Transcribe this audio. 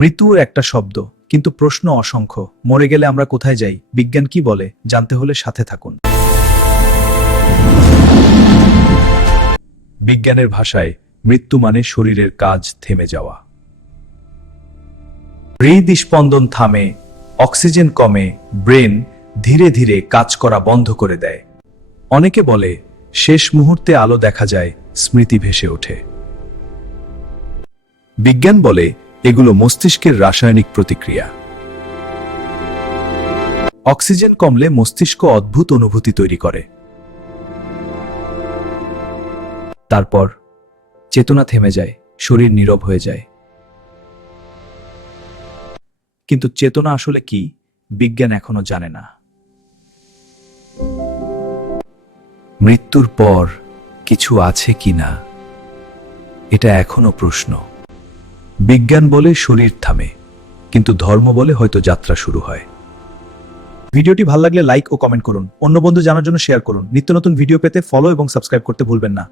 মৃত্যু একটা শব্দ, কিন্তু প্রশ্ন অসংখ্য। মরে গেলে আমরা কোথায় যাই? বিজ্ঞান কি বলে? জানতে হলে সাথে থাকুন। বিজ্ঞানের ভাষায় মৃত্যু মানে শরীরের কাজ থেমে যাওয়া। হৃদস্পন্দন থামে, অক্সিজেন কমে, ব্রেন ধীরে ধীরে কাজ করা বন্ধ করে দেয়। অনেকে বলে শেষ মুহূর্তে আলো দেখা যায়, স্মৃতি ভেসে ওঠে। বিজ্ঞান বলে এগুলো মস্তিষ্কের রাসায়নিক প্রতিক্রিয়া। অক্সিজেন কমলে মস্তিষ্ক অদ্ভুত অনুভূতি তৈরি করে। তারপর চেতনা থেমে যায়, শরীর নীরব হয়ে যায়। কিন্তু চেতনা আসলে কি, বিজ্ঞান এখনো জানে না। মৃত্যুর পর কিছু আছে কিনা, এটা এখনো প্রশ্ন। বিজ্ঞান বলে শরীর থামে, কিন্তু ধর্ম বলে হয়তো যাত্রা শুরু হয়। ভিডিওটি ভালো লাগলে লাইক ও কমেন্ট করুন, অন্য বন্ধু জানার জন্য শেয়ার করুন। নিত্য নতুন ভিডিও পেতে ফলো এবং সাবস্ক্রাইব করতে ভুলবেন না।